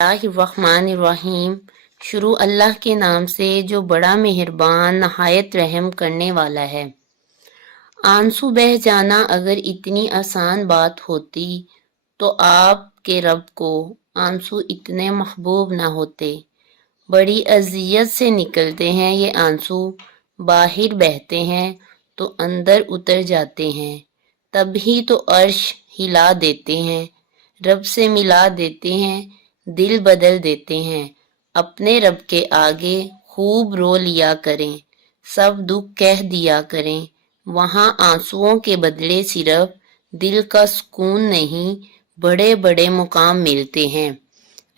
الرحمن شروع اللہ کے نام سے جو بڑا مہربان نہایت رحم کرنے والا ہے۔ آنسو بہہ جانا اگر اتنی آسان بات ہوتی تو آپ کے رب کو آنسو اتنے محبوب نہ ہوتے۔ بڑی اذیت سے نکلتے ہیں یہ آنسو، باہر بہتے ہیں تو اندر اتر جاتے ہیں، تب ہی تو عرش ہلا دیتے ہیں، رب سے ملا دیتے ہیں، دل بدل دیتے ہیں۔ اپنے رب کے آگے خوب رو لیا کریں، سب دکھ کہہ دیا کریں، وہاں آنسوؤں کے بدلے صرف دل کا سکون نہیں، بڑے بڑے مقام ملتے ہیں۔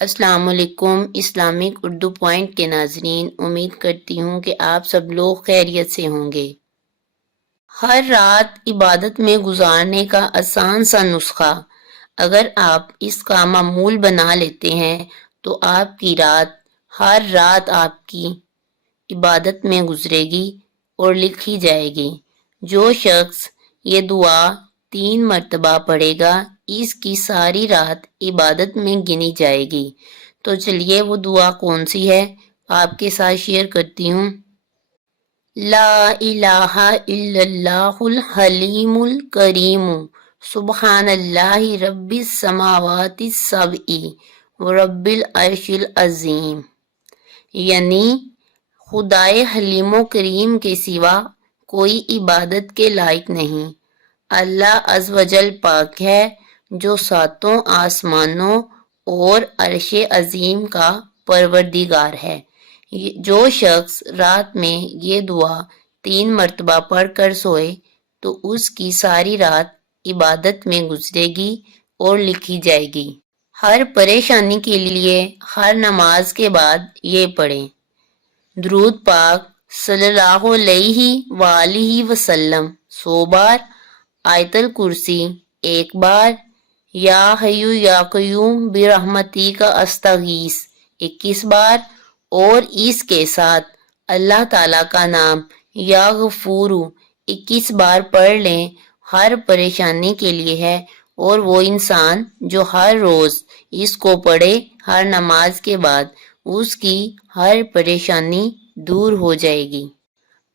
السلام علیکم اسلامک اردو پوائنٹ کے ناظرین، امید کرتی ہوں کہ آپ سب لوگ خیریت سے ہوں گے۔ ہر رات عبادت میں گزارنے کا آسان سا نسخہ اگر آپ اس کا معمول بنا لیتے ہیں تو آپ کی رات، ہر رات آپ کی عبادت میں گزرے گی اور لکھی جائے گی۔ جو شخص یہ دعا 3 مرتبہ پڑھے گا اس کی ساری رات عبادت میں گنی جائے گی۔ تو چلیے وہ دعا کون سی ہے آپ کے ساتھ شیئر کرتی ہوں۔ لا الہ الا اللہ الحلیم الکریم سبحان اللہ رب السماوات السبع ورب العرش العظیم، یعنی خدائے حلیم و کریم کے سوا کوئی عبادت کے لائق نہیں۔ اللہ عز و جل پاک ہے جو 7 آسمانوں اور عرش عظیم کا پروردگار ہے۔ جو شخص رات میں یہ دعا 3 مرتبہ پڑھ کر سوئے تو اس کی ساری رات عبادت میں گزرے گی اور لکھی جائے گی۔ ہر پریشانی کے لیے ہر نماز کے بعد یہ پڑھیں۔ درود پاک صلی اللہ علیہ وآلہ وسلم 100 بار، آیت الکرسی 1 بار، یا حی یا قیوم برحمتک استغیث 21 بار، اور اس کے ساتھ اللہ تعالیٰ کا نام یا غفور 21 بار پڑھ لیں۔ ہر پریشانی کے لیے ہے، اور وہ انسان جو ہر روز اس کو پڑھے ہر نماز کے بعد اس کی ہر پریشانی دور ہو جائے گی۔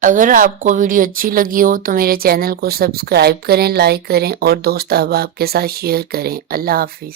اگر آپ کو ویڈیو اچھی لگی ہو تو میرے چینل کو سبسکرائب کریں، لائک کریں اور دوست احباب کے ساتھ شیئر کریں۔ اللہ حافظ۔